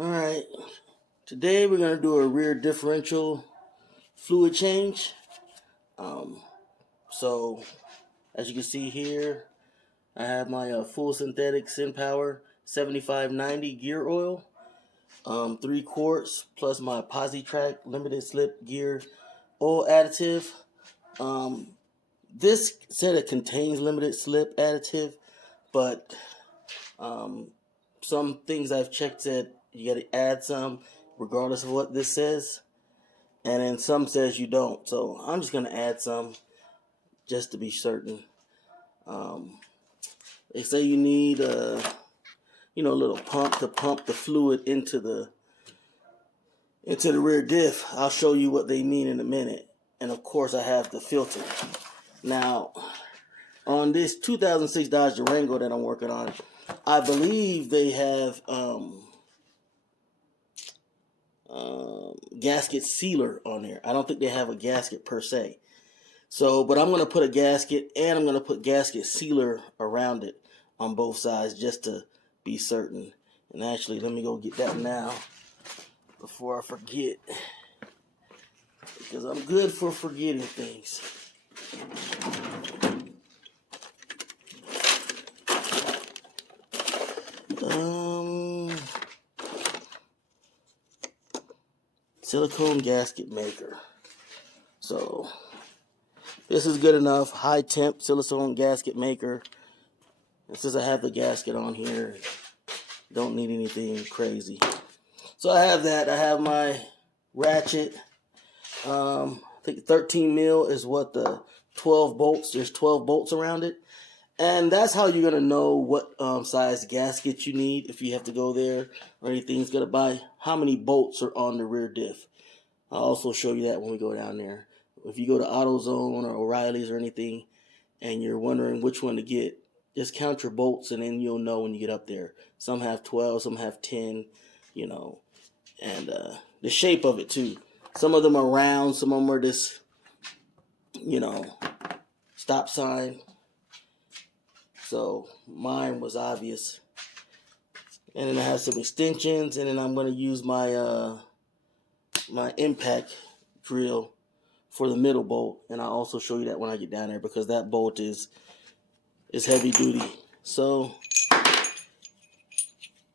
Alright, today we're going to do a rear differential fluid change. So, as you can see here, I have my full synthetic SynPower 7590 gear oil, 3 quarts, plus my PosiTrack limited slip gear oil additive. This said it contains limited slip additive, but some things I've checked said you got to add some regardless of what this says, and then some says you don't. So I'm just gonna add some just to be certain. They say you need a little pump to pump the fluid into the rear diff. I'll show you what they mean in a minute. And of course I have the filter. Now on this 2006 Dodge Durango that I'm working on, I believe they have gasket sealer on there. I don't think they have a gasket per se. So, but I'm going to put a gasket and I'm going to put gasket sealer around it on both sides just to be certain. And actually, let me go get that now before I forget, because I'm good for forgetting things. Silicone gasket maker. So this is good enough. High temp silicone gasket maker. And since I have the gasket on here, don't need anything crazy. So I have that. I have my ratchet. I think 13 mil is what the 12 bolts. There's 12 bolts around it. And that's how you're going to know what size gasket you need if you have to go there or anything. It's going to buy how many bolts are on the rear diff. I'll also show you that when we go down there. If you go to AutoZone or O'Reilly's or anything and you're wondering which one to get, just count your bolts and then you'll know when you get up there. Some have 12, some have 10, and the shape of it too. Some of them are round, some of them are this, stop sign. So mine was obvious. And then I have some extensions, and then I'm going to use my my impact drill for the middle bolt, and I'll also show you that when I get down there because that bolt is heavy duty. So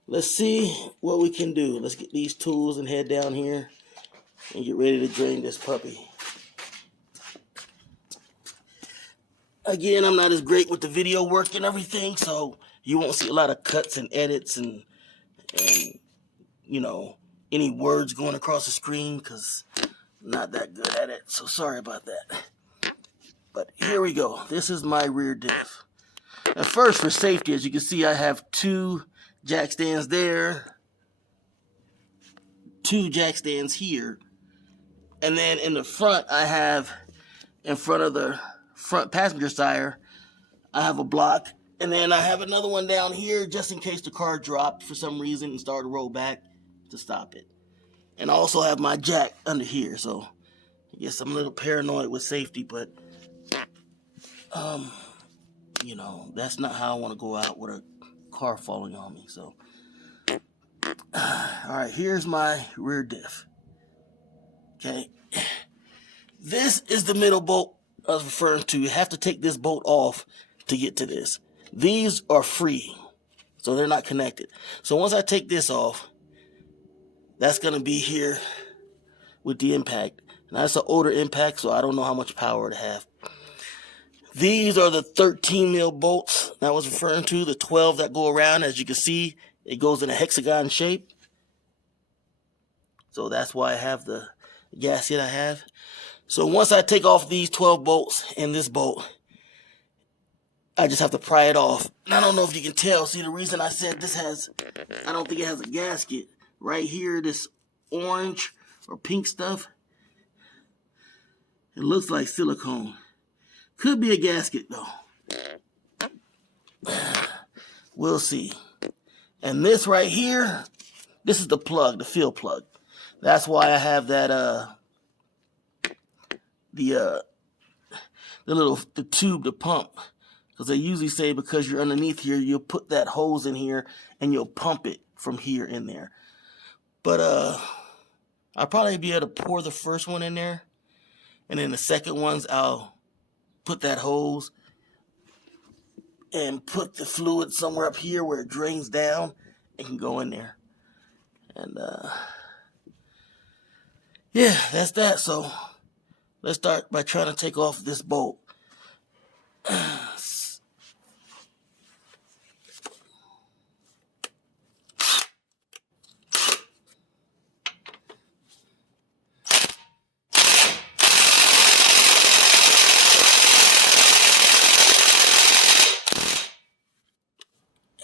let's see what we can do. Let's get these tools and head down here and get ready to drain this puppy. Again, I'm not as great with the video work and everything, so you won't see a lot of cuts and edits and any words going across the screen because I'm not that good at it. So sorry about that. But here we go. This is my rear diff. At first, for safety, as you can see, I have 2 jack stands there, 2 jack stands here, and then in the front, I have, in front of the front passenger side, I have a block, and then I have another one down here just in case the car dropped for some reason and started to roll back to stop it. And I also have my jack under here, so I guess I'm a little paranoid with safety, but that's not how I want to go out with a car falling on me. So all right, here's my rear diff. Okay, this is the middle bolt I was referring to. You have to take this bolt off to get to this. These are free, so they're not connected. So once I take this off, that's going to be here with the impact. Now, that's an older impact, so I don't know how much power it have. These are the 13 mil bolts that I was referring to, the 12 that go around. As you can see, it goes in a hexagon shape. So that's why I have the gasket I have. So once I take off these 12 bolts and this bolt, I just have to pry it off. And I don't know if you can tell. See, the reason I said this I don't think it has a gasket. Right here, this orange or pink stuff, it looks like silicone. Could be a gasket, though. We'll see. And this right here, this is the plug, the fill plug. That's why I have that, the tube, the pump. Because they usually say because you're underneath here, you'll put that hose in here and you'll pump it from here in there. But I'll probably be able to pour the first one in there, and then the second ones I'll put that hose and put the fluid somewhere up here where it drains down and can go in there. And yeah, that's that. So let's start by trying to take off this bolt.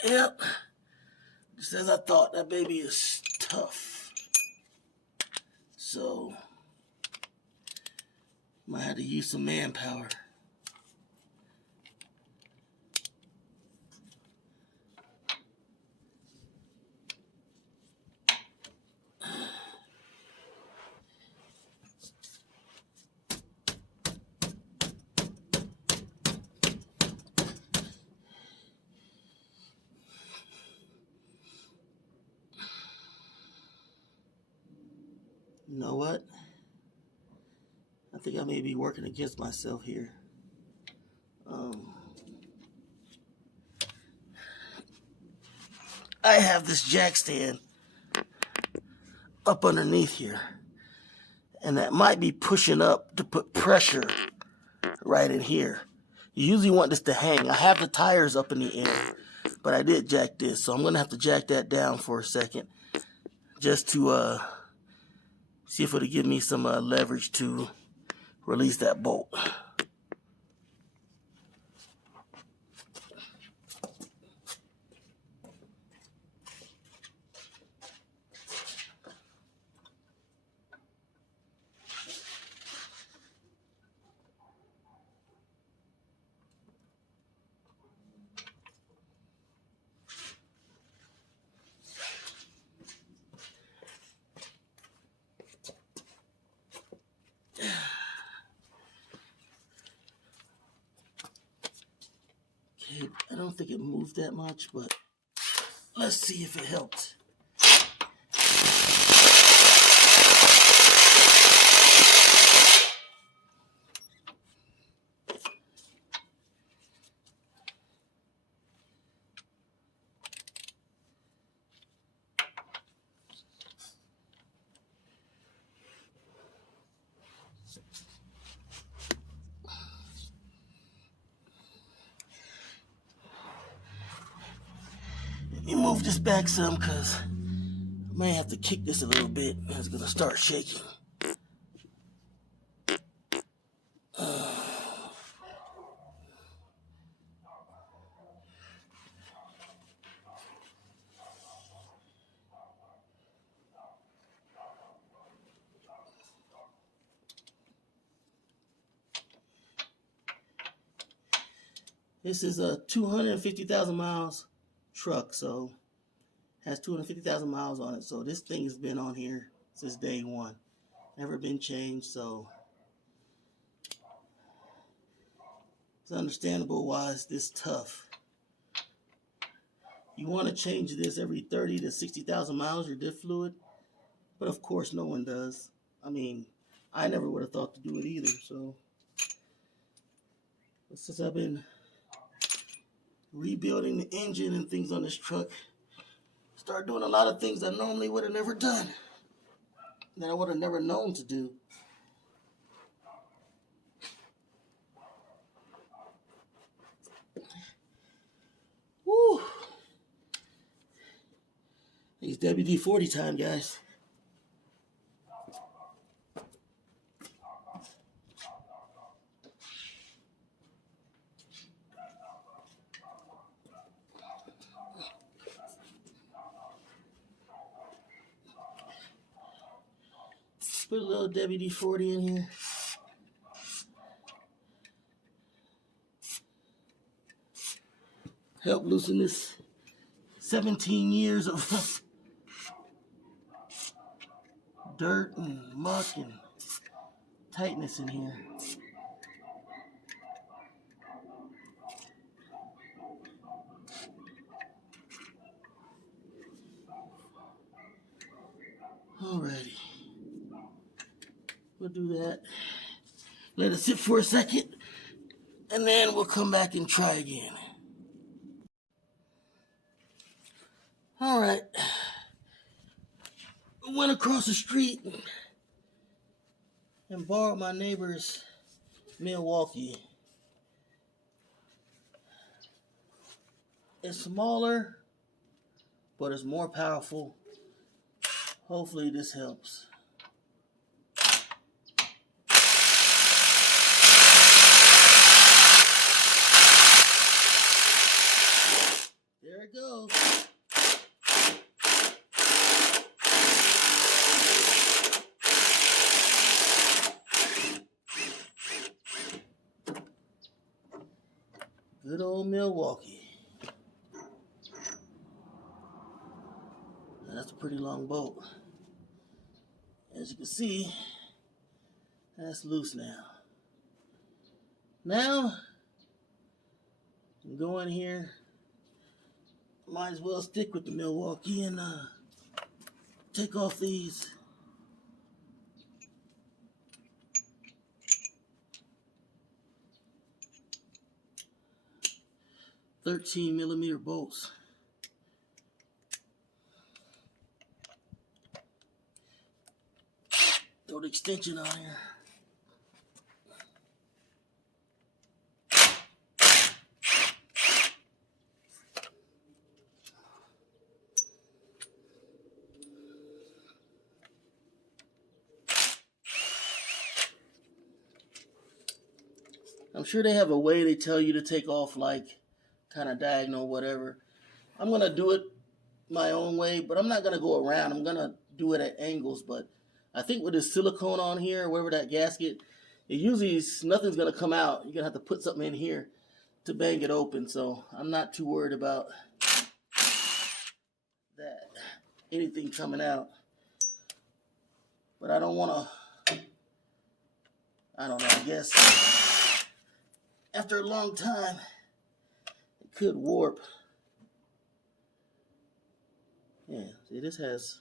Yep, just as I thought, that baby is tough. So might have to use some manpower. You know what? I think I may be working against myself here. I have this jack stand up underneath here, and that might be pushing up to put pressure right in here. You usually want this to hang. I have the tires up in the air, but I did jack this, so I'm gonna have to jack that down for a second just to see if it'll give me some leverage to release that bolt. Okay, I don't think it moved that much, but let's see if it helped. Let me move this back some because I may have to kick this a little bit. It's gonna start shaking. This is a 250,000 miles truck, so has 250,000 miles on it. So this thing has been on here since day one. Never been changed, so it's understandable why it's this tough. You want to change this every 30 to 60,000 miles, your diff fluid, but of course no one does. I mean, I never would have thought to do it either, so. But since I've been rebuilding the engine and things on this truck, start doing a lot of things I normally would have never done, that I would have never known to do. Woo! It's WD-40 time, guys. Put a little WD-40 in here. Help loosen this 17 years of dirt and muck and tightness in here. Alrighty. We'll do that. Let it sit for a second, and then we'll come back and try again. Alright. I went across the street and borrowed my neighbor's Milwaukee. It's smaller, but it's more powerful. Hopefully this helps. There it goes. Good old Milwaukee. That's a pretty long bolt. As you can see, that's loose now. Now, go in here. Might as well stick with the Milwaukee and take off these 13mm bolts. Throw the extension on here. I'm sure they have a way they tell you to take off, like kind of diagonal, whatever. I'm going to do it my own way, but I'm not going to go around. I'm going to do it at angles, but I think with this silicone on here, or wherever that gasket, it usually nothing's going to come out. You're going to have to put something in here to bang it open, so I'm not too worried about that, anything coming out. But I don't want to, I don't know, I guess after a long time, it could warp. Yeah, see, this has,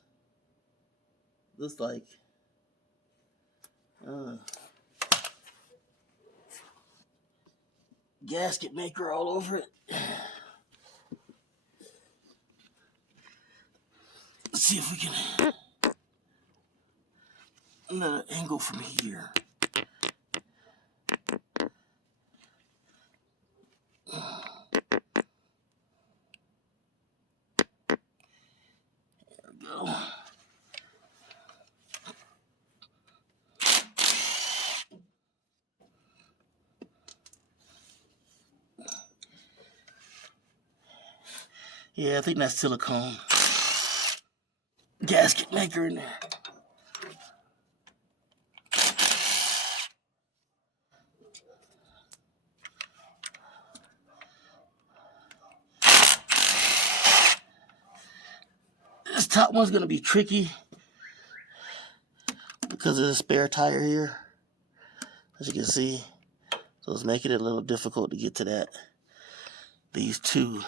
looks like gasket maker all over it. Let's see if we can, another angle from here. Go. Yeah, I think that's silicone gasket maker in there. This top one's gonna be tricky because of the spare tire here, as you can see. So it's making it a little difficult to get to that. These two,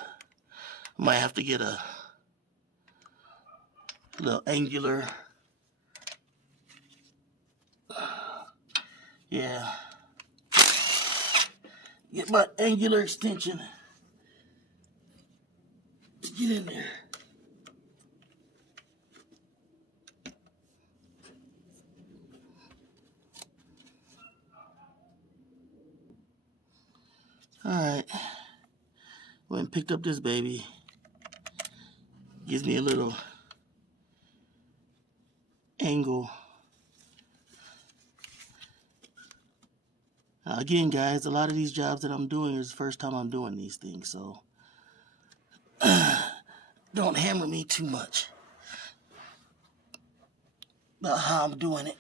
I might have to get a little angular. Yeah. Get my angular extension to get in there. Alright. Went and picked up this baby. Gives me a little angle. Again, guys, a lot of these jobs that I'm doing is the first time I'm doing these things, so don't hammer me too much about how I'm doing it.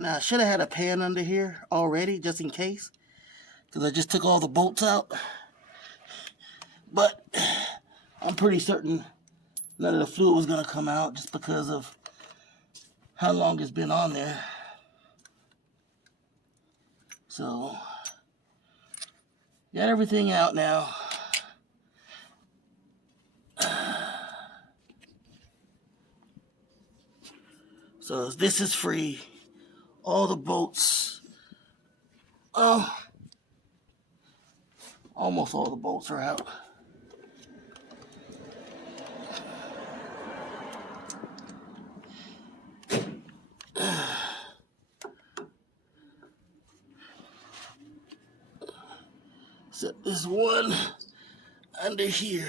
Now, I should have had a pan under here already, just in case, because I just took all the bolts out. But I'm pretty certain none of the fluid was going to come out just because of how long it's been on there. So, got everything out now. So this is free. All the bolts, almost all the bolts are out. So there's one under here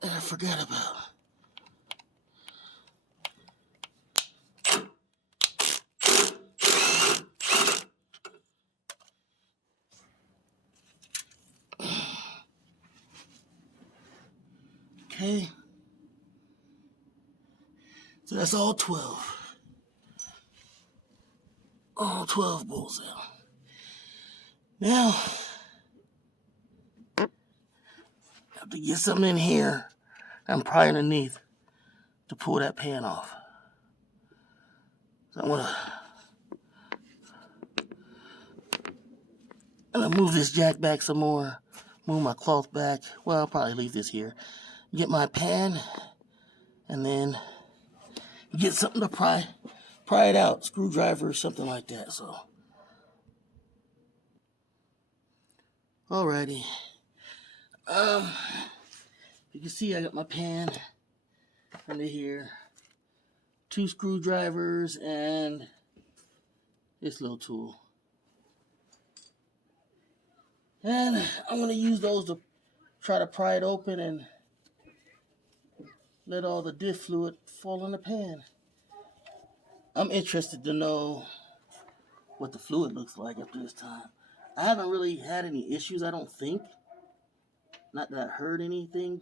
that I forgot about. Okay. So that's all 12. All 12 bolts out. Now, I have to get something in here and pry underneath to pull that pan off. So I'm gonna move this jack back some more, move my cloth back. Well, I'll probably leave this here. Get my pan, and then get something to pry it out, screwdriver or something like that. So, alrighty. You can see I got my pan under here, 2 screwdrivers, and this little tool. And I'm gonna use those to try to pry it open and let all the diff fluid fall in the pan. I'm interested to know what the fluid looks like after this time. I haven't really had any issues, I don't think. Not that I heard anything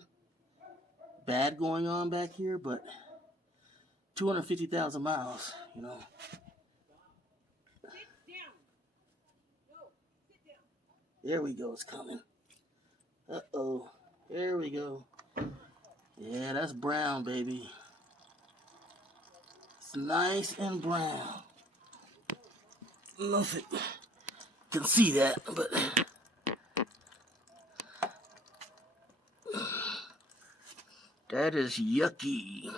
bad going on back here, but 250,000 miles, you know. There we go, it's coming. Uh-oh, there we go. Yeah, that's brown, baby. It's nice and brown. I don't know if it can see that, but that is yucky.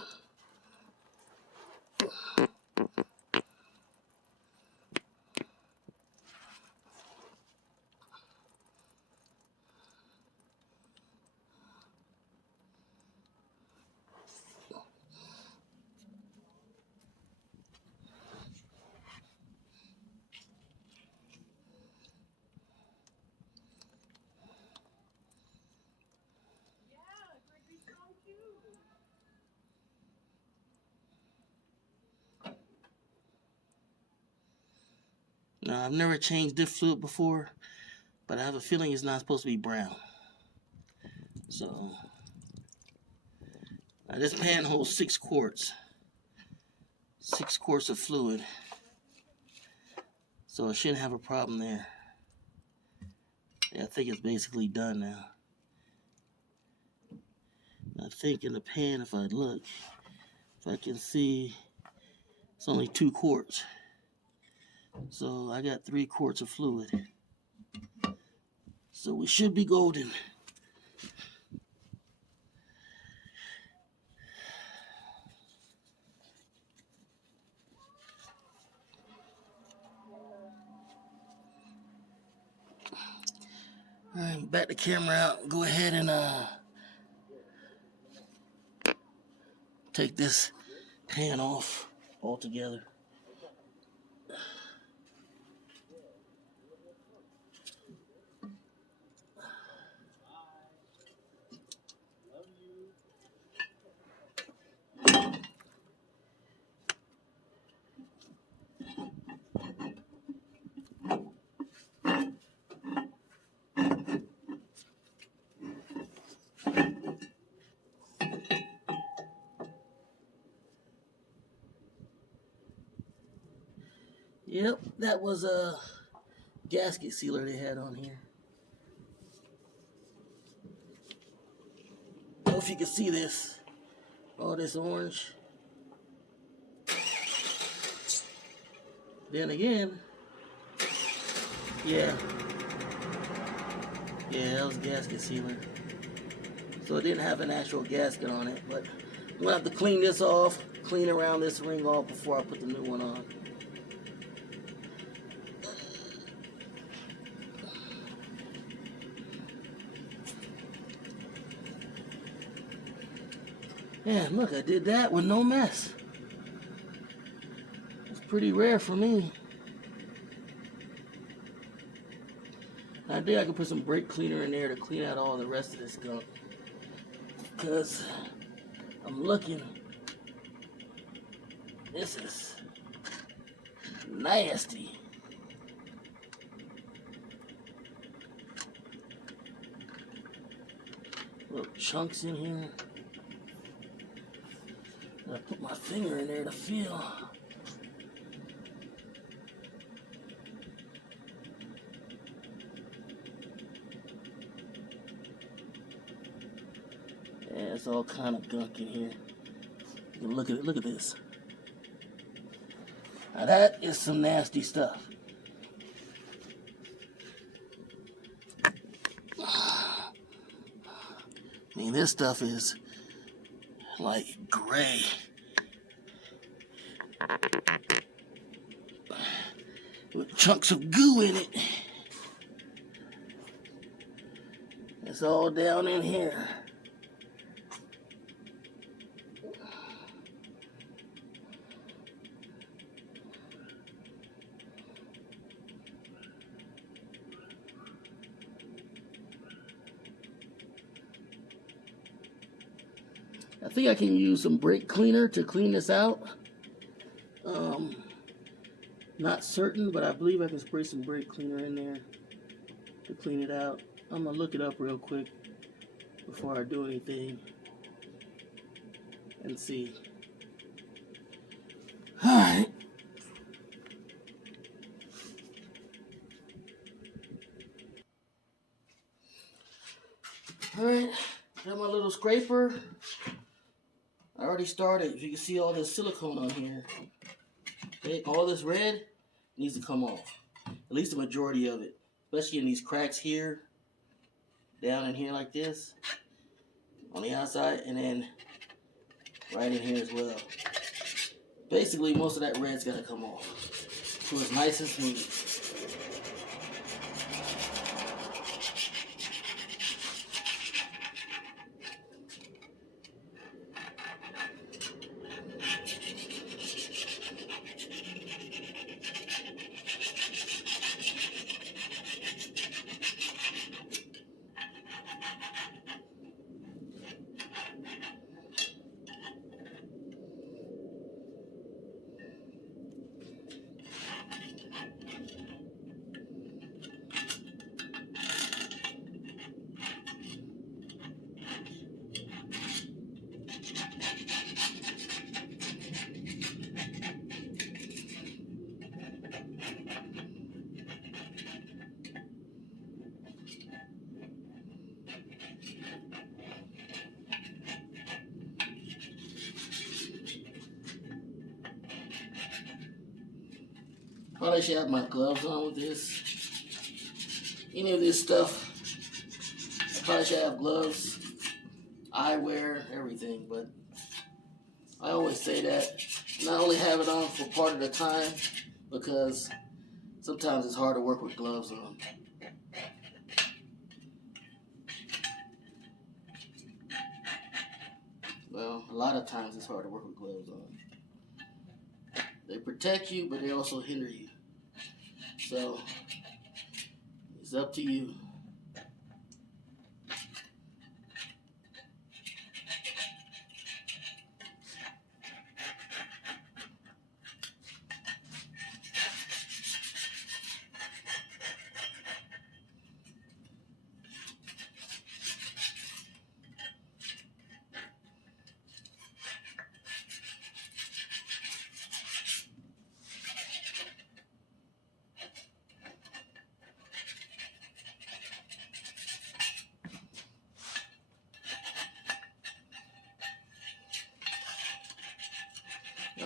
Now, I've never changed diff fluid before, but I have a feeling it's not supposed to be brown. So, now this pan holds 6 quarts. 6 quarts of fluid. So I shouldn't have a problem there. Yeah, I think it's basically done now. I think in the pan, if I look, if I can see, it's only 2 quarts. So I got 3 quarts of fluid. So we should be golden. All right, back the camera out. Go ahead and take this pan off altogether. Yep, that was a gasket sealer they had on here. I don't know if you can see this. All this orange. Then again, yeah, that was gasket sealer. So it didn't have an actual gasket on it, but I'm gonna have to clean this off, clean around this ring off before I put the new one on. Yeah, look, I did that with no mess. It's pretty rare for me. I think I could put some brake cleaner in there to clean out all the rest of this gunk. Because I'm looking. This is nasty. Little chunks in here. I put my finger in there to feel. Yeah, it's all kind of gunk in here. You can look at it. Look at this. Now that is some nasty stuff. I mean, this stuff is like gray. With chunks of goo in it. It's all down in here. I think I can use some brake cleaner to clean this out. Not certain, but I believe I can spray some brake cleaner in there to clean it out. I'm gonna look it up real quick before I do anything and see. Alright. Alright, got my little scraper. I already started. You can see all this silicone on here. Okay, all this red needs to come off. At least the majority of it. Especially in these cracks here. Down in here like this. On the outside. And then right in here as well. Basically, most of that red's got to come off. So it's nice and smooth. Probably should have my gloves on with this. Any of this stuff, I probably should have gloves, eyewear, everything. But I always say that. And I only have it on for part of the time because sometimes it's hard to work with gloves on. Well, a lot of times it's hard to work with gloves on. They protect you, but they also hinder you. So, it's up to you.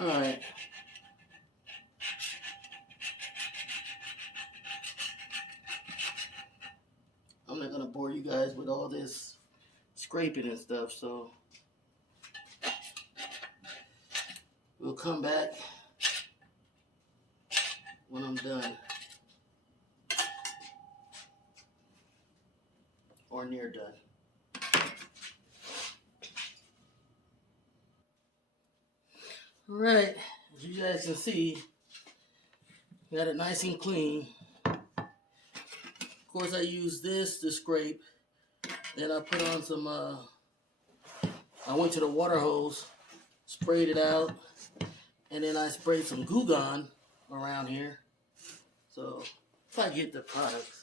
Alright. I'm not gonna bore you guys with all this scraping and stuff, so we'll come back when I'm done. Or near done. Alright, as you guys can see, got it nice and clean. Of course, I use this to scrape. Then I put on some, I went to the water hose, sprayed it out, and then I sprayed some Goo Gone around here. So, if I get the products.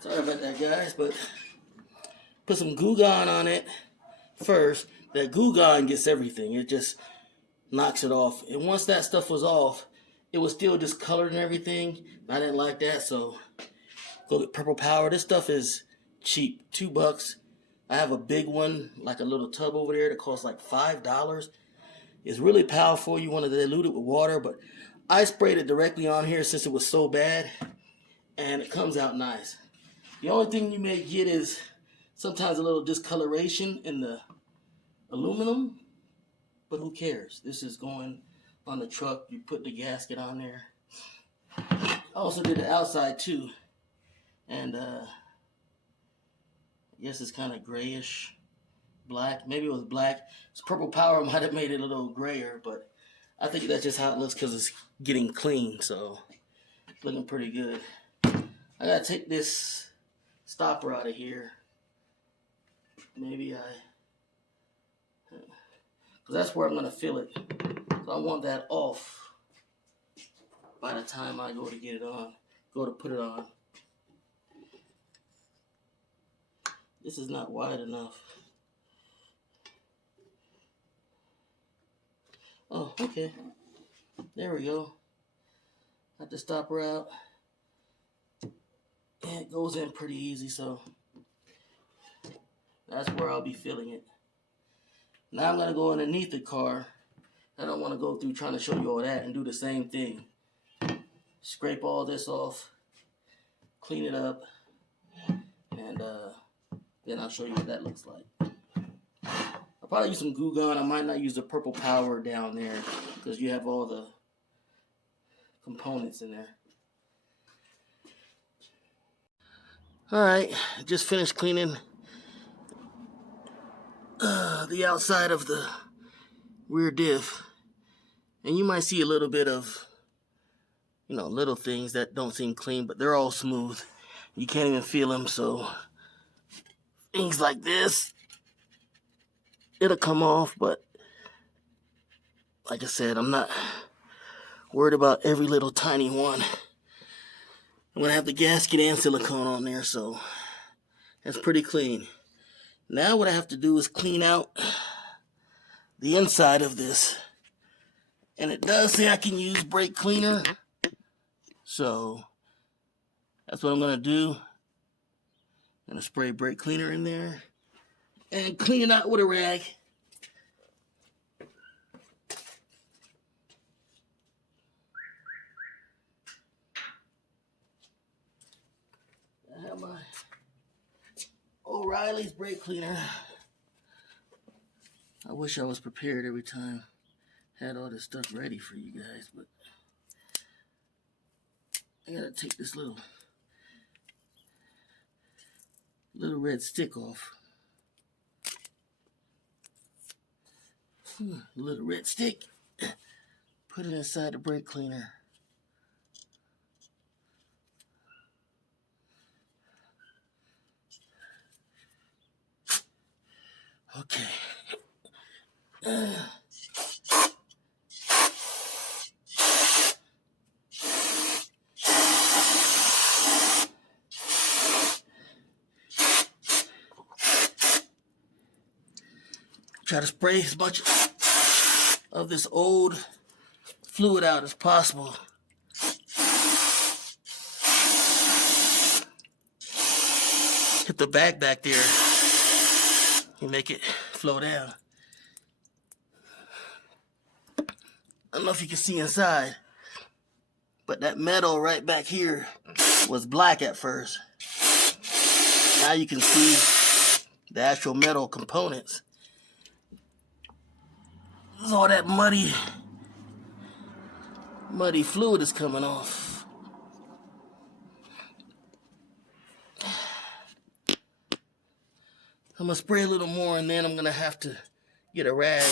Sorry about that, guys, but put some Goo Gone on it first. That Goo Gone gets everything. It just knocks it off. And once that stuff was off, it was still discolored and everything. I didn't like that, so go get Purple Power. This stuff is cheap, $2. I have a big one, like a little tub over there that costs like $5. It's really powerful. You want to dilute it with water, but I sprayed it directly on here since it was so bad, and it comes out nice. The only thing you may get is sometimes a little discoloration in the aluminum, but who cares? This is going on the truck. You put the gasket on there. I also did the outside too, and I guess it's kind of grayish black. Maybe it was black. This Purple Power might have made it a little grayer, but I think that's just how it looks because it's getting clean, so it's looking pretty good. I gotta take this stopper out of here. Maybe because that's where I'm gonna fill it. So I want that off by the time I go to get it on, go to put it on. This is not wide enough. Oh, okay. There we go. Got the stopper out. And it goes in pretty easy, so that's where I'll be filling it. Now I'm going to go underneath the car. I don't want to go through trying to show you all that and do the same thing. Scrape all this off, clean it up, and then I'll show you what that looks like. I'll probably use some Goo Gone. I might not use the Purple Power down there because you have all the components in there. Alright, just finished cleaning the outside of the rear diff. And you might see a little bit of, little things that don't seem clean, but they're all smooth. You can't even feel them, so things like this, it'll come off, but like I said, I'm not worried about every little tiny one. I'm going to have the gasket and silicone on there, so that's pretty clean. Now what I have to do is clean out the inside of this. And it does say I can use brake cleaner, so that's what I'm going to do. I'm going to spray brake cleaner in there and clean it out with a rag. I have my O'Reilly's brake cleaner. I wish I was prepared every time. Had all this stuff ready for you guys, but I gotta take this little red stick off. Little red stick. Put it inside the brake cleaner. Okay. Try to spray as much of this old fluid out as possible. Hit the back there and make it flow down. I don't know if you can see inside, but that metal right back here was black at first. Now you can see the actual metal components. All that muddy fluid is coming off. I'm gonna spray a little more, and then I'm gonna have to get a rag.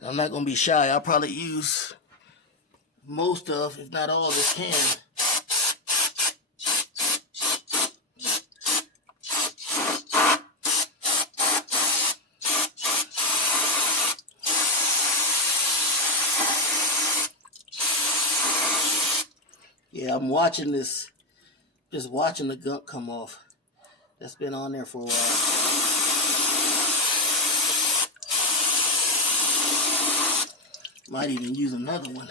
I'm not gonna be shy. I'll probably use most of, if not all, this can. Yeah, I'm watching this, just watching the gunk come off. That's been on there for a while. Might even use another one.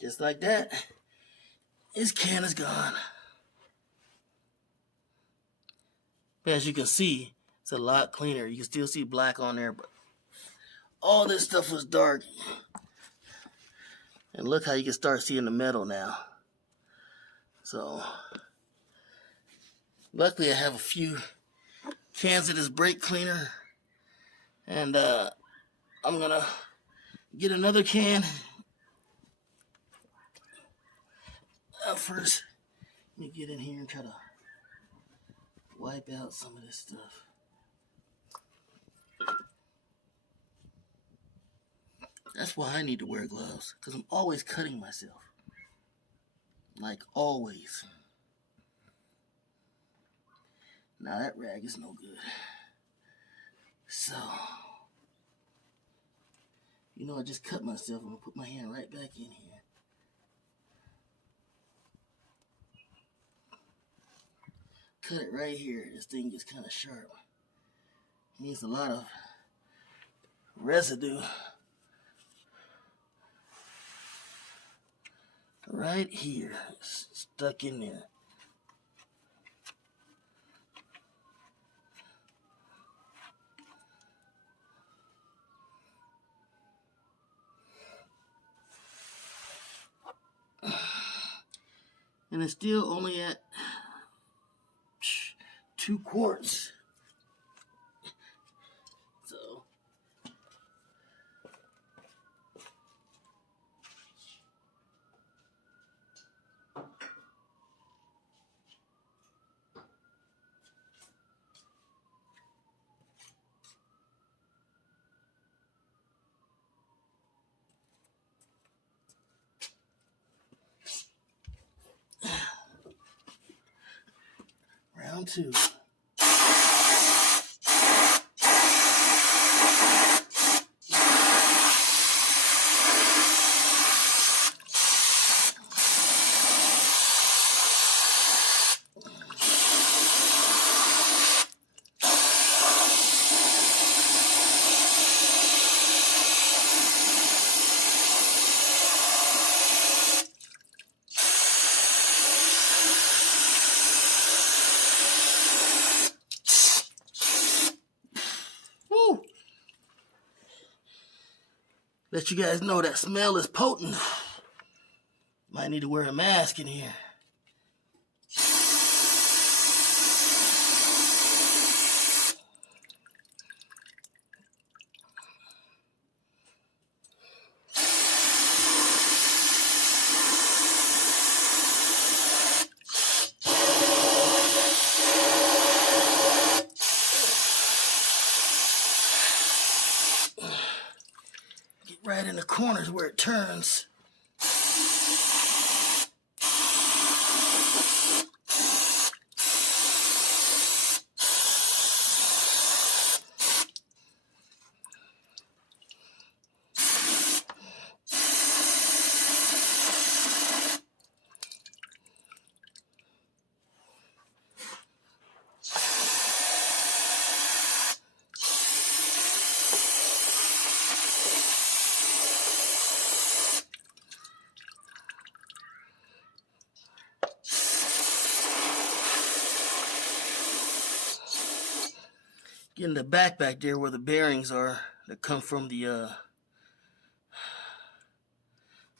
Just like that, this can is gone. But as you can see, it's a lot cleaner. You can still see black on there, but all this stuff was dark. And look how you can start seeing the metal now. So, luckily I have a few cans of this brake cleaner. And I'm gonna get another can. First, let me get in here and try to wipe out some of this stuff. That's why I need to wear gloves, because I'm always cutting myself. Like always. Now that rag is no good. So, you know, I just cut myself. I'm going to put my hand right back in here. Cut it right here. This thing gets kind of sharp. It needs a lot of residue. Right here. It's stuck in there. And it's still only at 2 quarts. So, round 2. let you guys know that smell is potent. Might need to wear a mask in here. Get right in the corners where it turns. Getting the back there where the bearings are that come from the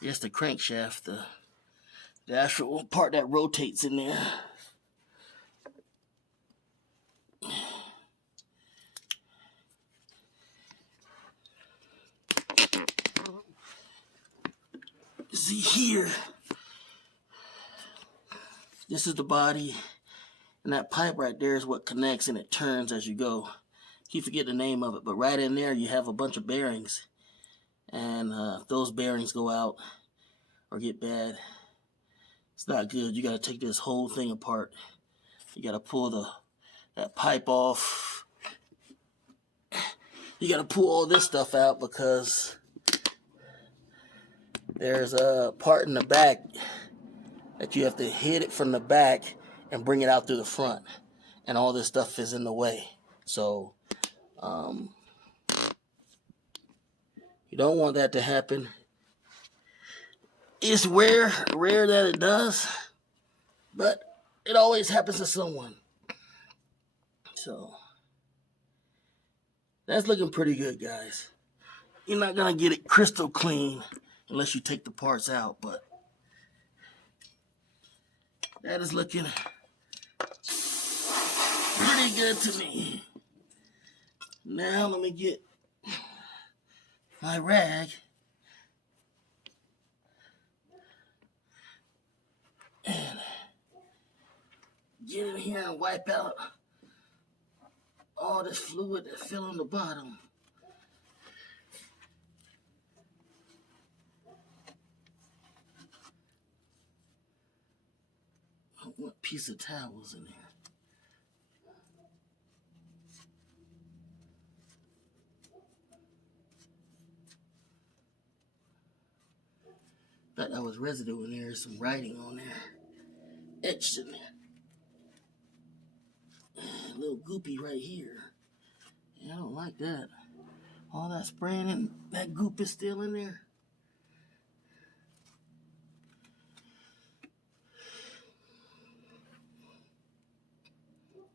yes, the crankshaft, the actual part that rotates in there. See here, this is the body, and that pipe right there is what connects and it turns as you go. You forget the name of it, but right in there you have a bunch of bearings, and if those bearings go out or get bad, it's not good. You got to take this whole thing apart. You got to pull that pipe off. You got to pull all this stuff out because there's a part in the back that you have to hit it from the back and bring it out through the front, and all this stuff is in the way. So you don't want that to happen. It's rare that it does, but it always happens to someone. So that's looking pretty good, guys. You're not gonna get it crystal clean unless you take the parts out, but that is looking pretty good to me. Now let me get my rag and get in here and wipe out all this fluid that fell on the bottom. What piece of towels in here? Thought that was residue in there, some writing on there, etched in there. A little goopy right here. Yeah, I don't like that. All that spraying and that goop is still in there.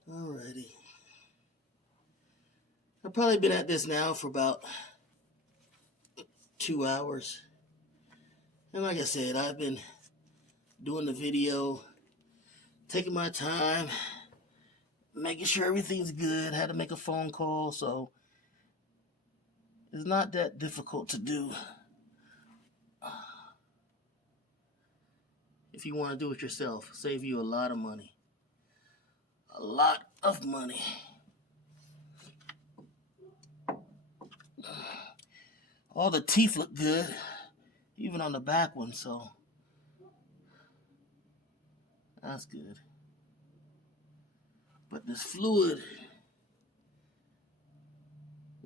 Alrighty. I've probably been at this now for about 2 hours. And like I said, I've been doing the video, taking my time, making sure everything's good. Had to make a phone call, so it's not that difficult to do. If you want to do it yourself, save you a lot of money. A lot of money. All the teeth look good, even on the back one, so that's good. But this fluid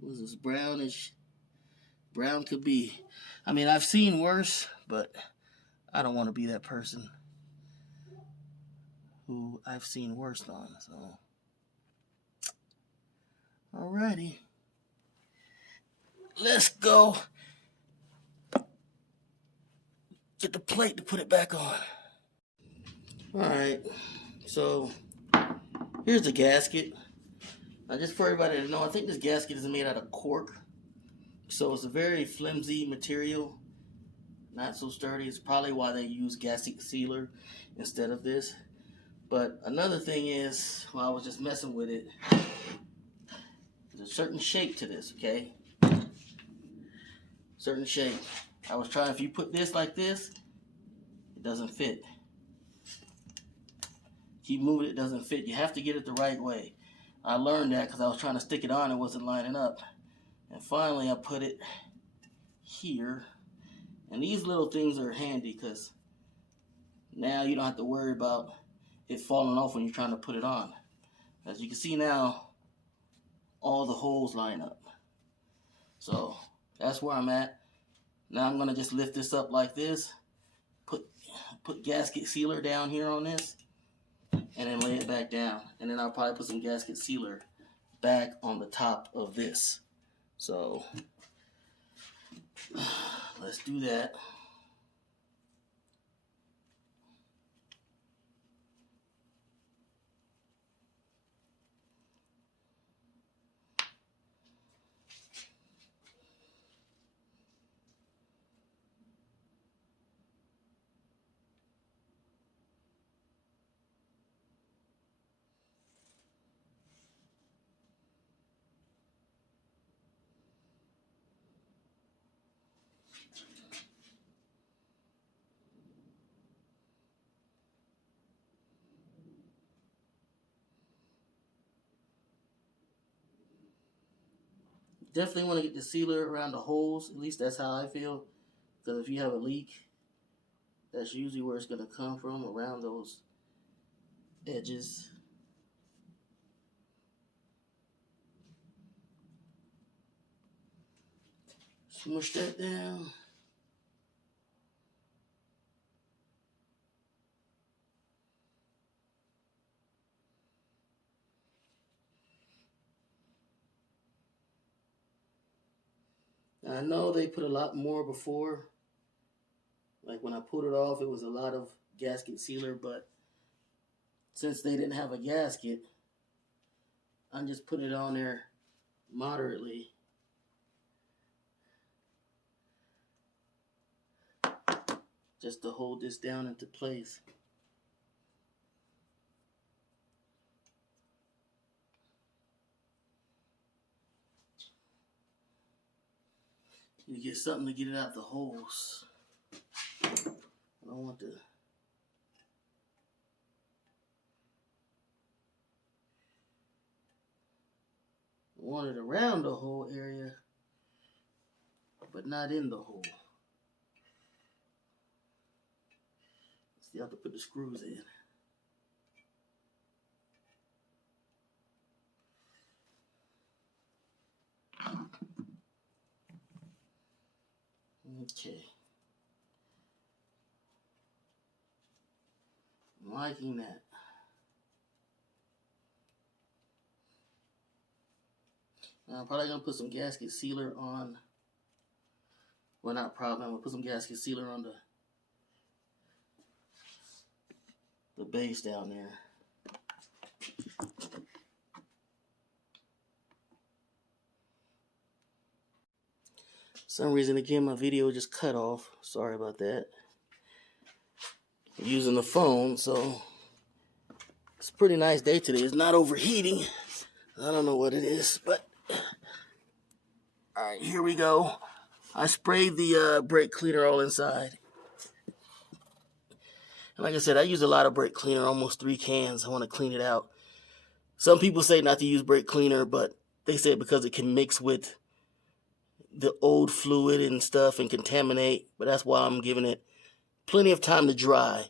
was this brownish. Brown could be. I mean, I've seen worse, but I don't want to be that person who I've seen worse on, so. Alrighty. Let's go get the plate to put it back on. Alright, so here's the gasket. Now just for everybody to know, I think this gasket is made out of cork. So it's a very flimsy material, not so sturdy. It's probably why they use gasket sealer instead of this. But another thing is, while I was just messing with it, there's a certain shape to this, okay? Certain shape. I was trying, if you put this like this, it doesn't fit. Keep moving, it doesn't fit. You have to get it the right way. I learned that because I was trying to stick it on, it wasn't lining up. And finally I put it here. And these little things are handy because now you don't have to worry about it falling off when you're trying to put it on. As you can see now, all the holes line up. So that's where I'm at. Now I'm gonna just lift this up like this, put gasket sealer down here on this, and then lay it back down. And then I'll probably put some gasket sealer back on the top of this. So let's do that. Definitely want to get the sealer around the holes. At least that's how I feel. Because if you have a leak, that's usually where it's going to come from, around those edges. Smush that down. I know they put a lot more before. Like when I pulled it off, it was a lot of gasket sealer, but since they didn't have a gasket, I'm just putting it on there moderately. Just to hold this down into place. You get something to get it out the holes. I don't want to. I want it around the whole area, but not in the hole. You have to put the screws in. Okay. I'm liking that. Now I'm probably going to put some gasket sealer on. Well, not probably. I'm going to put some gasket sealer on the base down there. For some reason, again, my video just cut off. Sorry about that. I'm using the phone, so it's a pretty nice day today. It's not overheating. I don't know what it is, but all right, here we go. I sprayed the brake cleaner all inside. And like I said, I use a lot of brake cleaner, almost 3 cans. I want to clean it out. Some people say not to use brake cleaner, but they say because it can mix with the old fluid and stuff and contaminate. But that's why I'm giving it plenty of time to dry.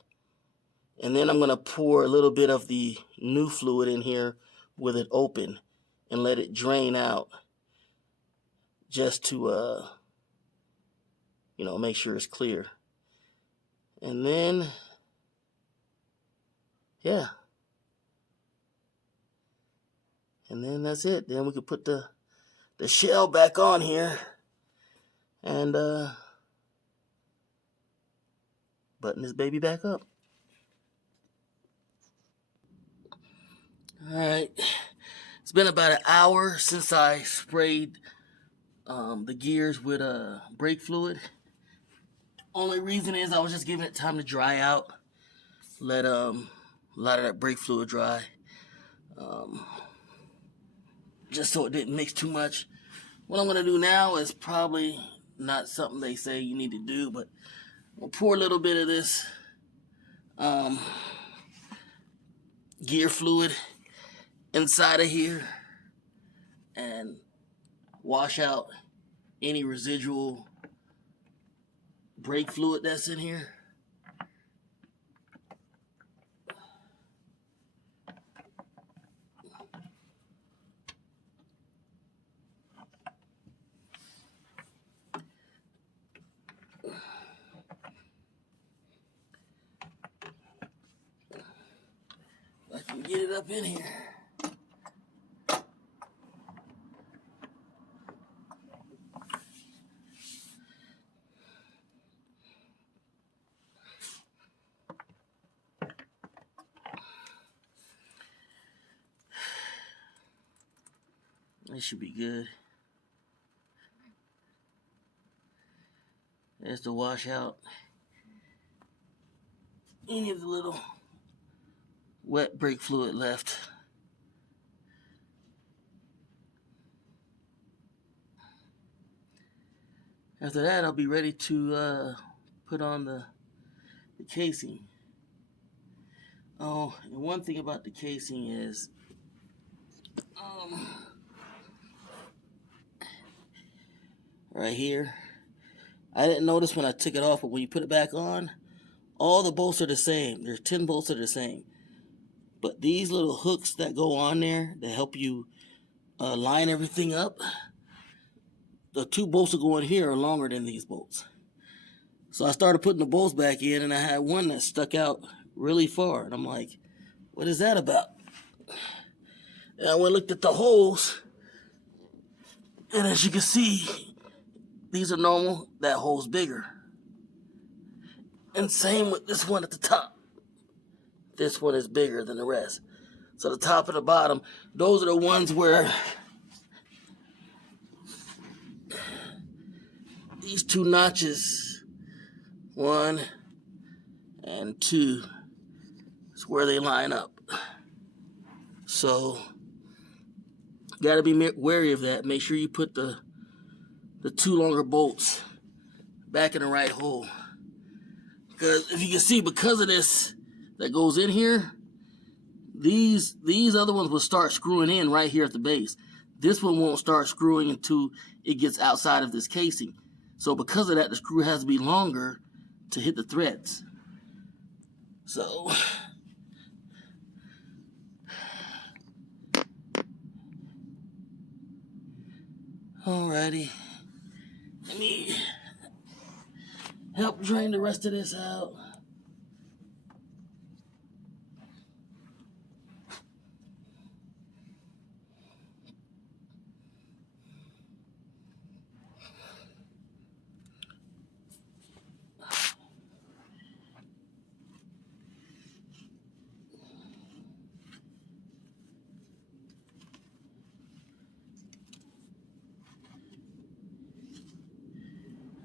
And then I'm going to pour a little bit of the new fluid in here with it open and let it drain out just to, make sure it's clear. And then, yeah. And then that's it. Then we can put the shell back on here and button this baby back up. All right. It's been about an hour since I sprayed the gears with brake fluid. Only reason is I was just giving it time to dry out. Let a lot of that brake fluid dry. Just so it didn't mix too much. What I'm gonna do now is probably not something they say you need to do, but we'll pour a little bit of this gear fluid inside of here and wash out any residual brake fluid that's in here. I can get it up in here. This should be good. There's to wash out any of the little wet brake fluid left. After that, I'll be ready to put on the casing. Oh, and one thing about the casing is right here, I didn't notice when I took it off, but when you put it back on, all the bolts are the same. There's 10 bolts that are the same. But these little hooks that go on there that help you line everything up, the 2 bolts that go in here are longer than these bolts. So I started putting the bolts back in, and I had one that stuck out really far. And I'm like, what is that about? And I went and looked at the holes, and as you can see, these are normal. That hole's bigger. And same with this one at the top. This one is bigger than the rest. So the top and the bottom, those are the ones where these 2 notches, 1 and 2, is where they line up. So got to be wary of that. Make sure you put the 2 longer bolts back in the right hole. Because if you can see, because of this that goes in here, these other ones will start screwing in right here at the base. This one won't start screwing until it gets outside of this casing. So because of that, the screw has to be longer to hit the threads. So alrighty, let me help drain the rest of this out.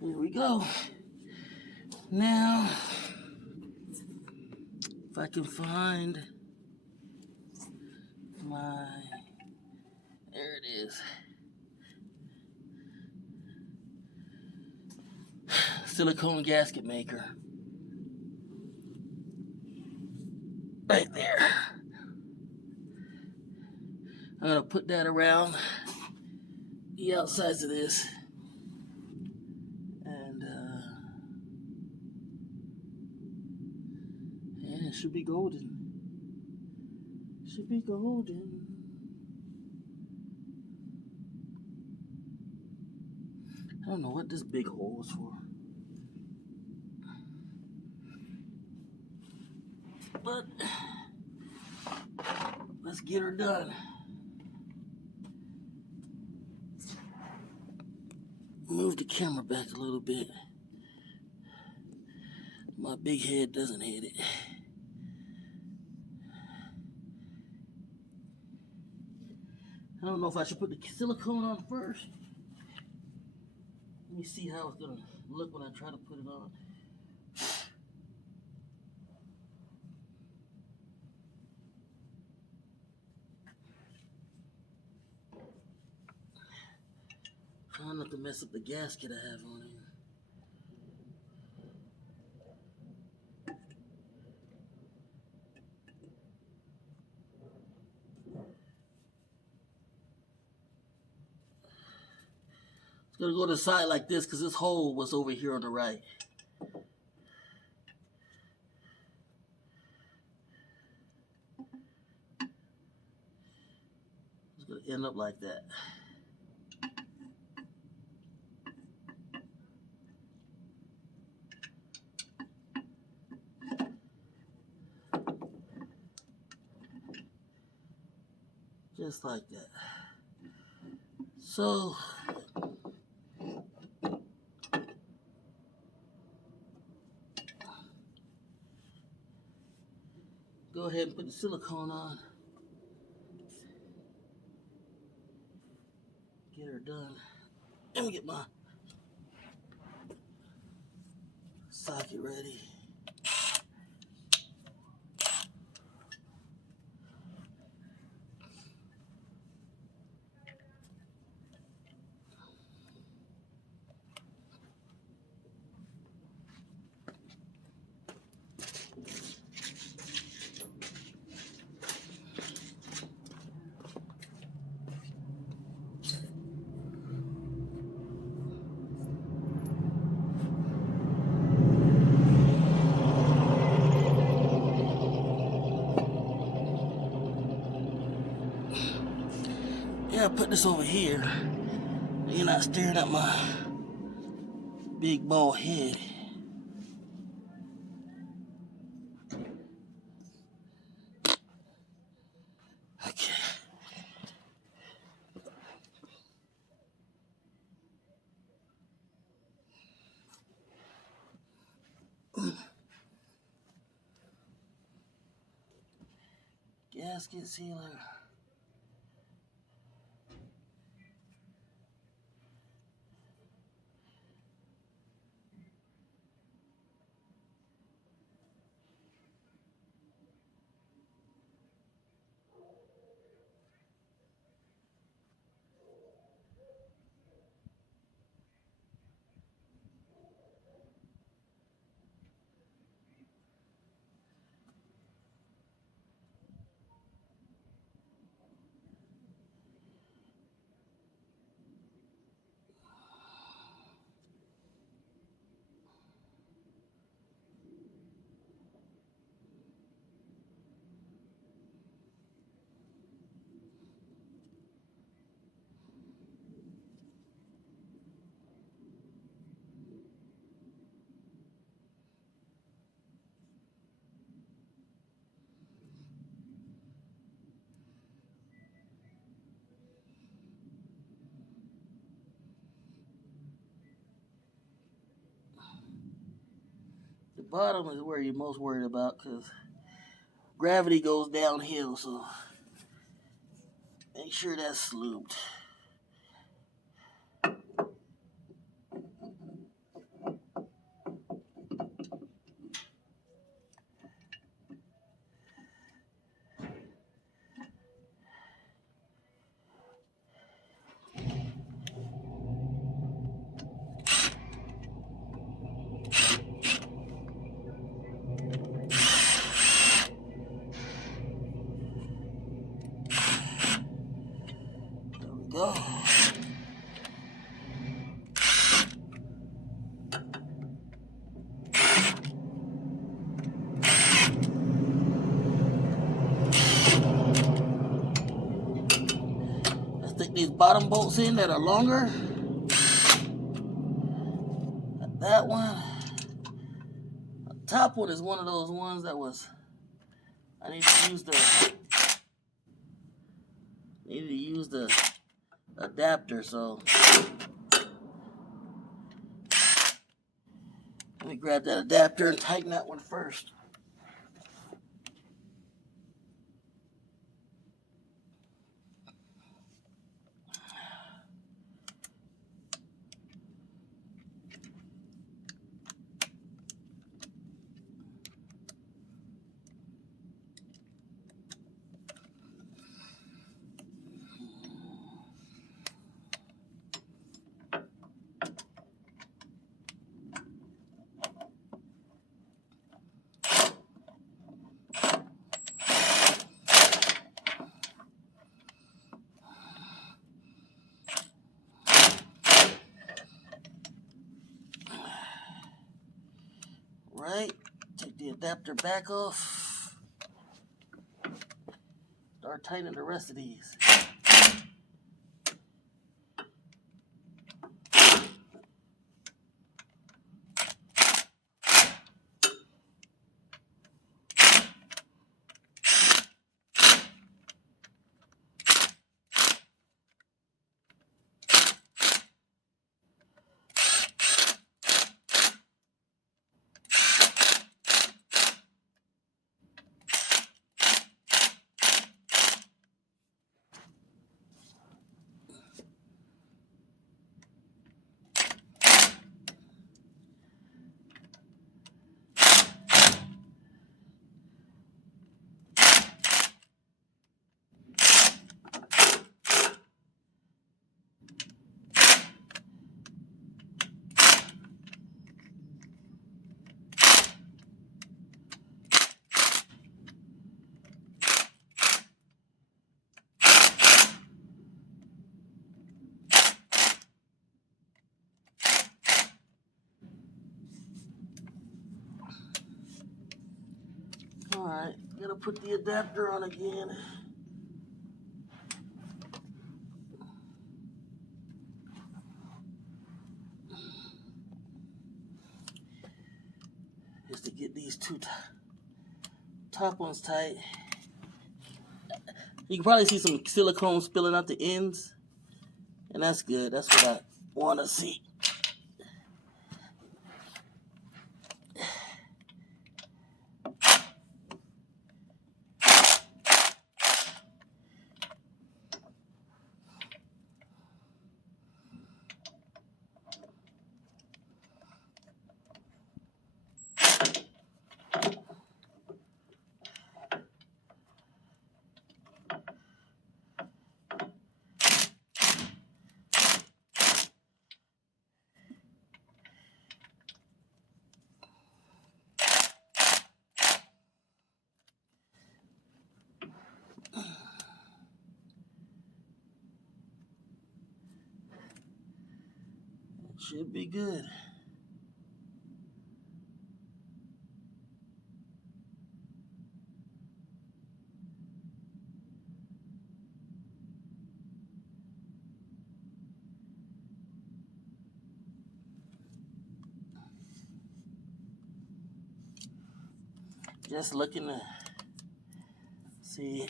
Here we go. Now, if I can find there it is. Silicone gasket maker. Right there. I'm gonna put that around the outsides of this. Yeah, it should be golden. Should be golden. I don't know what this big hole is for. But let's get her done. Move the camera back a little bit. My big head doesn't hit it. I don't know if I should put the silicone on first Let me see how it's gonna look when I try to put it on. Trying not to mess up the gasket I have on here. It's gonna go to the side like this because this hole was over here on the right. It's gonna end up like that. Just like that. So go ahead and put the silicone on. Get her done. Let me get my socket ready. Yeah, put this over here. You're not staring at my big bald head. Okay. Gasket sealer. The bottom is where you're most worried about because gravity goes downhill, so make sure that's lubed. There we go. Let's stick these bottom bolts in that are longer. That one. The top one is one of those ones that was. I need to use the adapter, so let me grab that adapter and tighten that one first. right, take the adapter back off. Start tightening the rest of these. Alright, gotta put the adapter on again. Just to get these two top ones tight. You can probably see some silicone spilling out the ends, and that's good. That's what I want to see. Should be good. Just looking to see.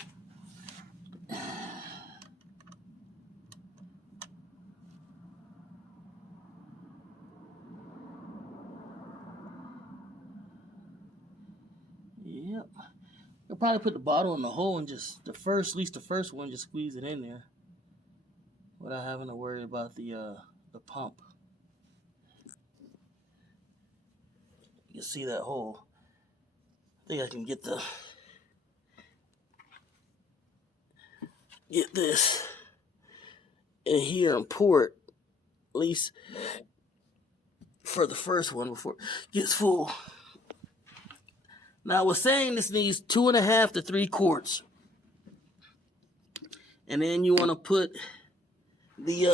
Yep. You'll probably put the bottle in the hole and just at least the first one, just squeeze it in there without having to worry about the pump. You see that hole? I think I can get this in here and pour it, at least for the first one before it gets full. Now I was saying this needs 2.5 to 3 quarts. And then you want to put the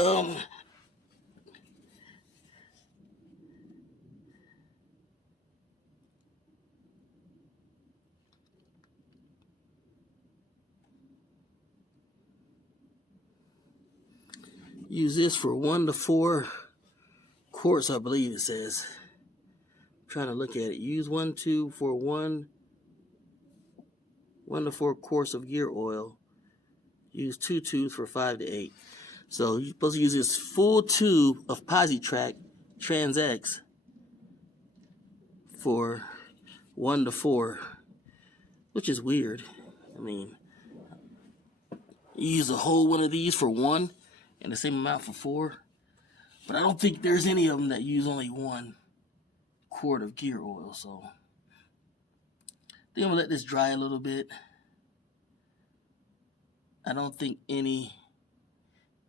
use this for 1 to 4 quarts, I believe it says. I'm trying to look at it. Use 1 tube for 1 to 4 quarts of gear oil. Use 2 tubes for 5 to 8. So you're supposed to use this full tube of Positrack Trans X for 1 to 4, which is weird. I mean, you use a whole one of these for 1 and the same amount for 4. But I don't think there's any of them that use only 1 quart of gear oil. So I think I'm gonna let this dry a little bit. I don't think any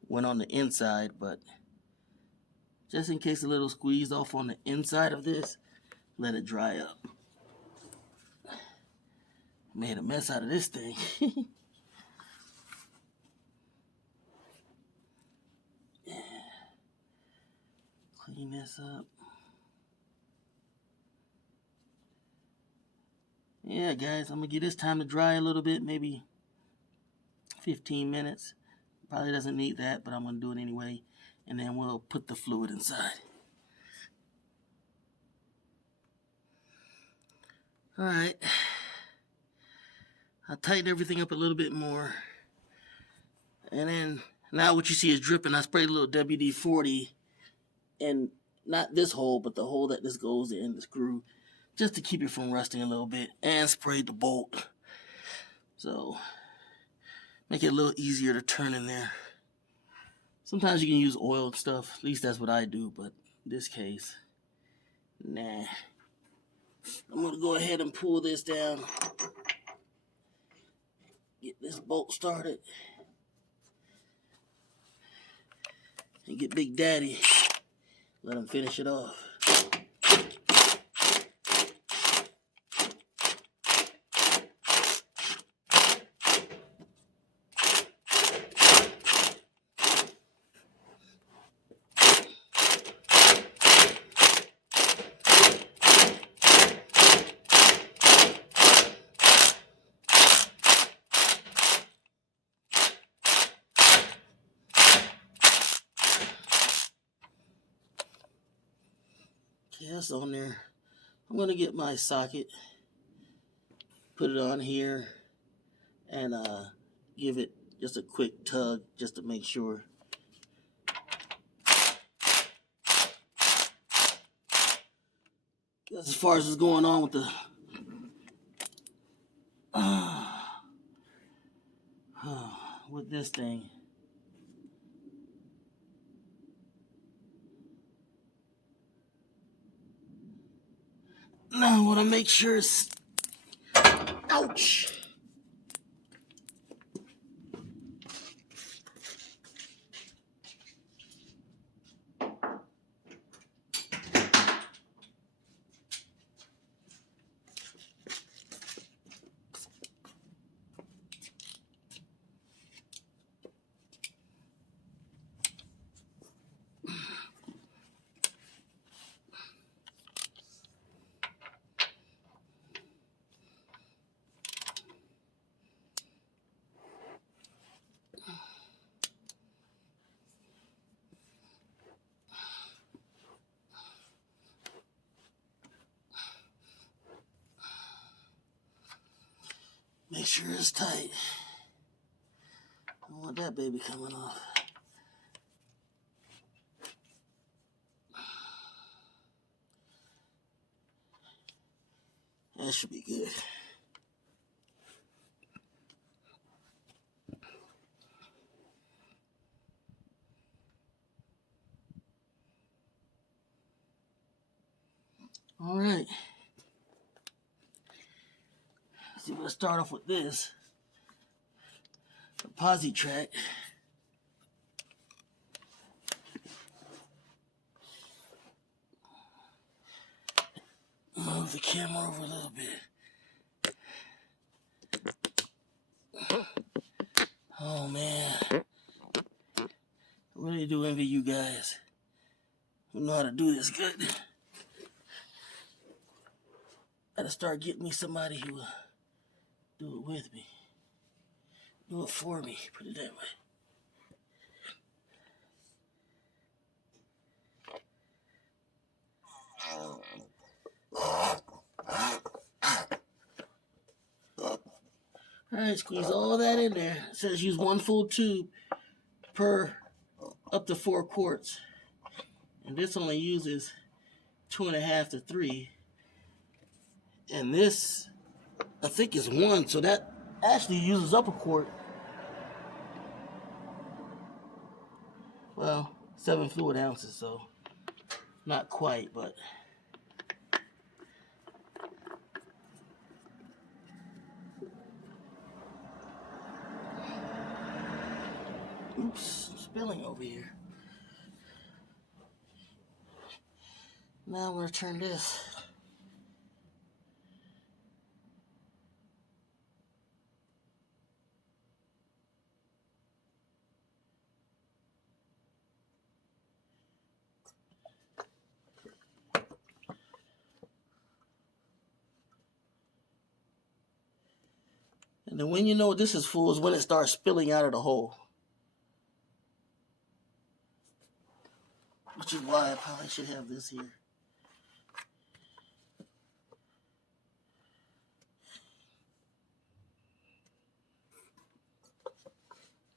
went on the inside, but just in case a little squeezed off on the inside of this, let it dry up. Made a mess out of this thing. Yeah. Clean this up. Yeah, guys, I'm gonna give this time to dry a little bit, maybe 15 minutes. Probably doesn't need that, but I'm gonna do it anyway. And then we'll put the fluid inside. All right. I tighten everything up a little bit more. And then now what you see is dripping. I sprayed a little WD-40 and not this hole, but the hole that this goes in, the screw, just to keep it from rusting a little bit, and sprayed the bolt. So make it a little easier to turn in there. Sometimes you can use oil and stuff. At least that's what I do, but in this case, nah. I'm gonna go ahead and pull this down. Get this bolt started. And get Big Daddy. Let him finish it off. Okay, that's on there. I'm gonna get my socket, put it on here, and give it just a quick tug just to make sure. That's as far as is going on with the with this thing. Now I want to make sure it's, ouch. Make sure it's tight. I don't want that baby coming off. That should be good. All right. So we're gonna start off with this. The posi track. Move the camera over a little bit. Oh man. I really do envy you guys who know how to do this good. Gotta start getting me somebody who will do it with me. Do it for me, put it that way. Alright, squeeze all that in there. It says use 1 full tube per up to 4 quarts. And this only uses 2.5 to 3. And this, I think, is 1, so that actually uses up a quart. Well, 7 fluid ounces, so not quite, but oops, I'm spilling over here. Now I'm gonna turn this. then when you know this is full is when it starts spilling out of the hole. Which is why I probably should have this here.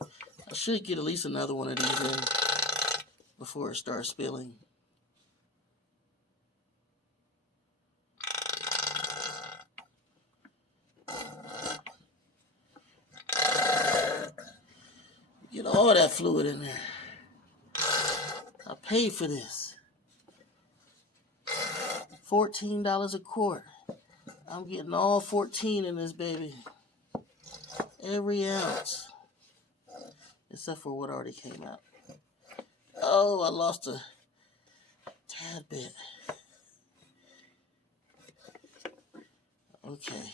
I should get at least another one of these in before it starts spilling. Get all that fluid in there. I paid for this. $14 a quart. I'm getting all 14 in this baby. Every ounce. Except for what already came out. Oh, I lost a tad bit. Okay.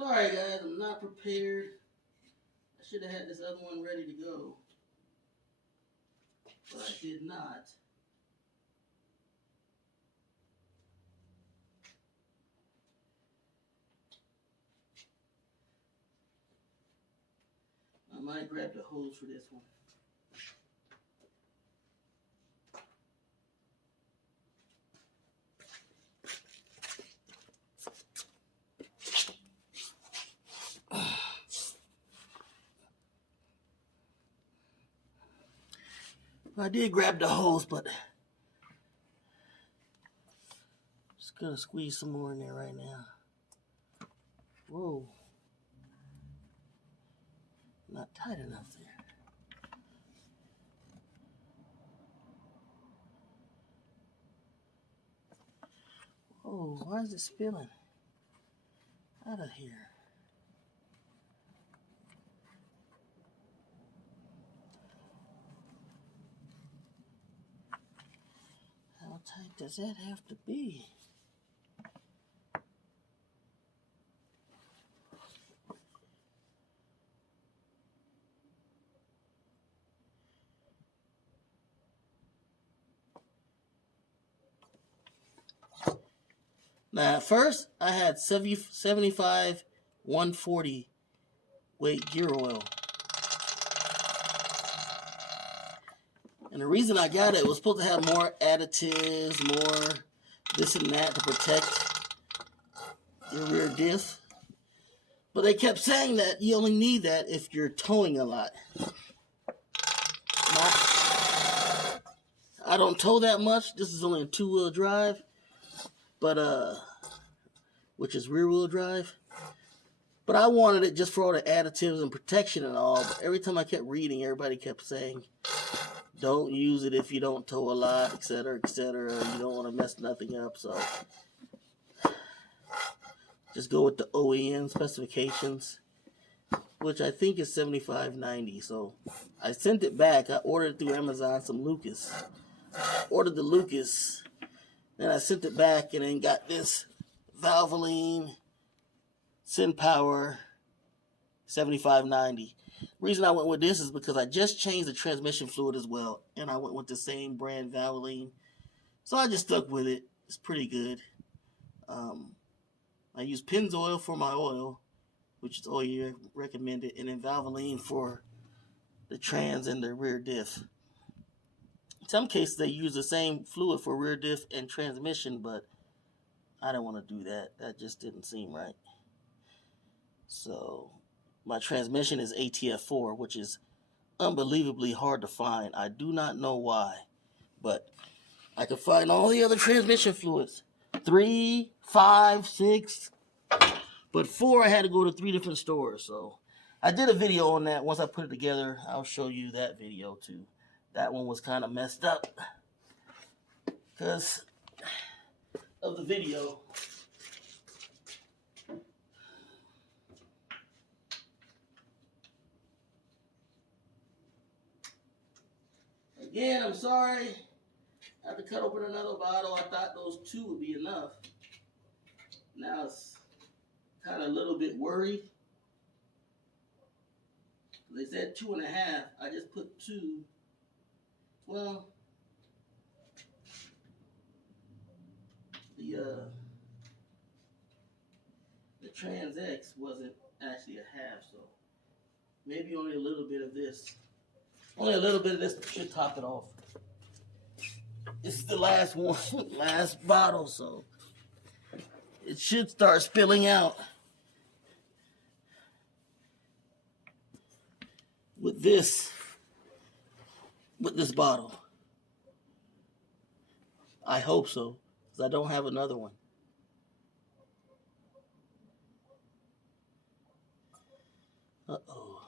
Sorry guys, I'm not prepared. I should have had this other one ready to go. But I did not. I might grab the hose for this one. I did grab the hose, but just gonna squeeze some more in there right now. Whoa. Not tight enough there. Oh, why is it spilling out of here? How tight does that have to be? Now, at first, I had 75 140 weight gear oil. And the reason I got it was supposed to have more additives, more this and that to protect your rear diff. But they kept saying that you only need that if you're towing a lot. I don't tow that much. This is only a 2-wheel drive, but which is rear-wheel drive. But I wanted it just for all the additives and protection and all. But every time I kept reading, everybody kept saying, don't use it if you don't tow a lot, etc., etc. You don't want to mess nothing up. So just go with the OEM specifications, which I think is $75.90. So I sent it back. I ordered through Amazon some Lucas. Ordered the Lucas. Then I sent it back and then got this Valvoline SynPower $75.90. Reason I went with this is because I just changed the transmission fluid as well, and I went with the same brand Valvoline, so I just stuck with it. It's pretty good. I use Pennzoil for my oil, which is oil recommended, and then Valvoline for the trans and the rear diff. In some cases, they use the same fluid for rear diff and transmission, but I don't want to do that. That just didn't seem right. So my transmission is ATF4, which is unbelievably hard to find. I do not know why, but I could find all the other transmission fluids. 3, 5, 6, but 4 I had to go to 3 different stores. So I did a video on that. Once I put it together, I'll show you that video too. That one was kind of messed up because of the video. Again, I'm sorry. I have to cut open another bottle. I thought those 2 would be enough. Now it's kind of a little bit worried. They said 2.5. I just put 2. Well, the Trans X wasn't actually a half, so maybe only a little bit of this. Only a little bit of this should top it off. This is the last one, last bottle, so it should start spilling out with this bottle. I hope so, because I don't have another one. Uh-oh.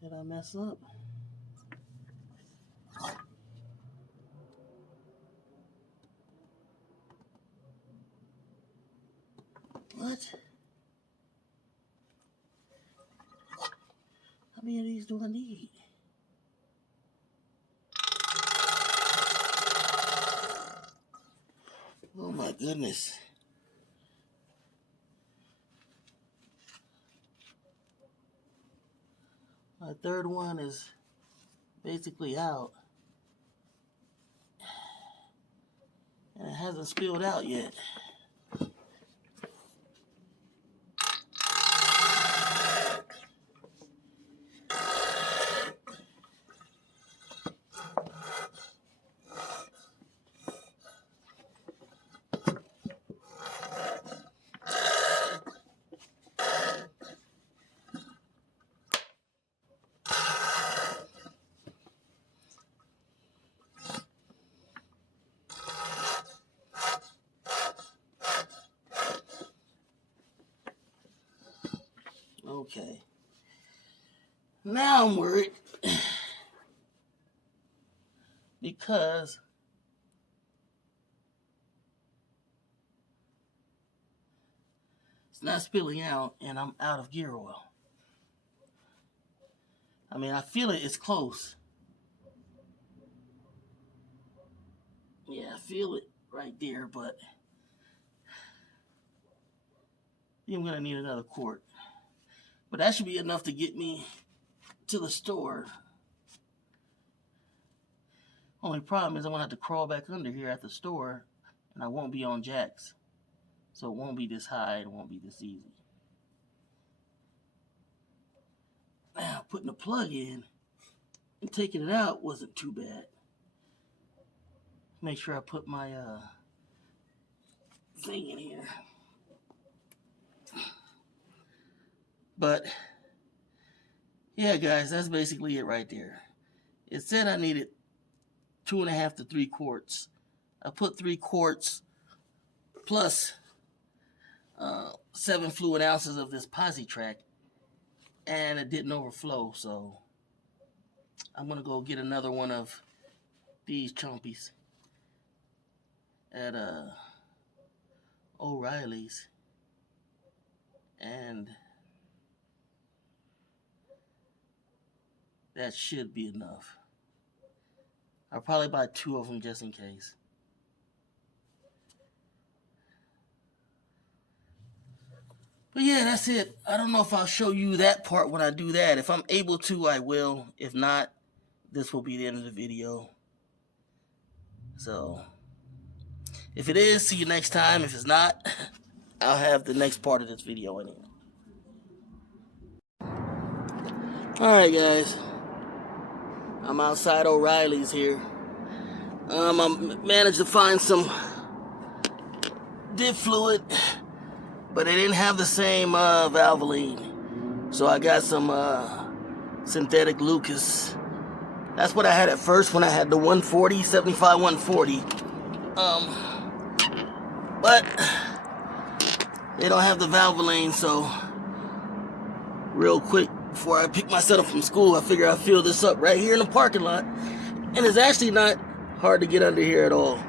Did I mess up? What? How many of these do I need? Oh my goodness. My third one is basically out. And it hasn't spilled out yet. Okay. Now I'm worried because it's not spilling out and I'm out of gear oil. I mean, I feel it's close. Yeah, I feel it right there, but I'm gonna need another quart. But that should be enough to get me to the store. Only problem is I'm gonna have to crawl back under here at the store and I won't be on jacks. So it won't be this high, it won't be this easy. Now, putting the plug in and taking it out wasn't too bad. Make sure I put my thing in here. But yeah, guys, that's basically it right there. It said I needed 2.5 to 3 quarts. I put 3 quarts plus 7 fluid ounces of this Positrack, and it didn't overflow. So I'm gonna go get another one of these chompies at O'Reilly's, and that should be enough. I'll probably buy 2 of them just in case. But yeah, that's it. I don't know if I'll show you that part when I do that. If I'm able to, I will. If not, this will be the end of the video. So, if it is, see you next time. If it's not, I'll have the next part of this video anyway. Alright, guys. I'm outside O'Reilly's here. I managed to find some diff fluid, but they didn't have the same Valvoline. So I got some synthetic Lucas. That's what I had at first when I had the 140, 75 140. But they don't have the Valvoline, so real quick, before I pick my son up from school, I figure I'll fill this up right here in the parking lot. And it's actually not hard to get under here at all.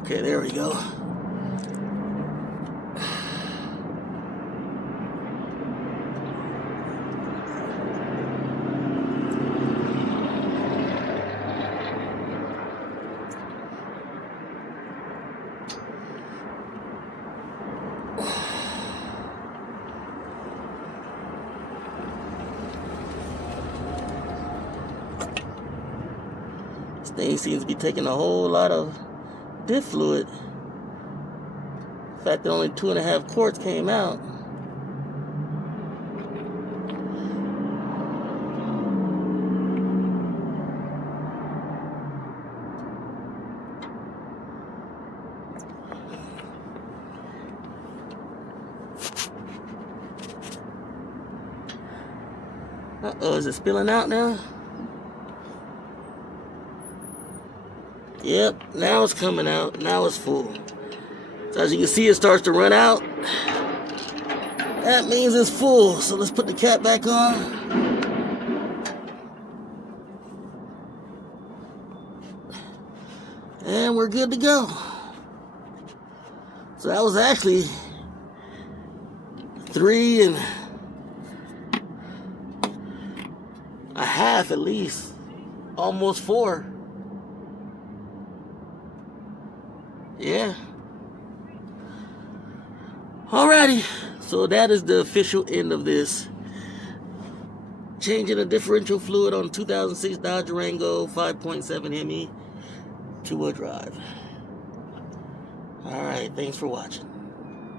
Okay, there we go. This thing seems to be taking a whole lot of diff fluid. In fact, that only 2.5 quarts came out. Uh-oh, is it spilling out now? Yep, now it's coming out. Now it's full. So as you can see, it starts to run out. That means it's full. So let's put the cap back on. And we're good to go. So that was actually 3.5 at least. Almost 4. Yeah. Alrighty. So that is the official end of this. Changing the differential fluid on 2006 Dodge Durango 5.7 hemi 2-wheel drive. Alright, thanks for watching.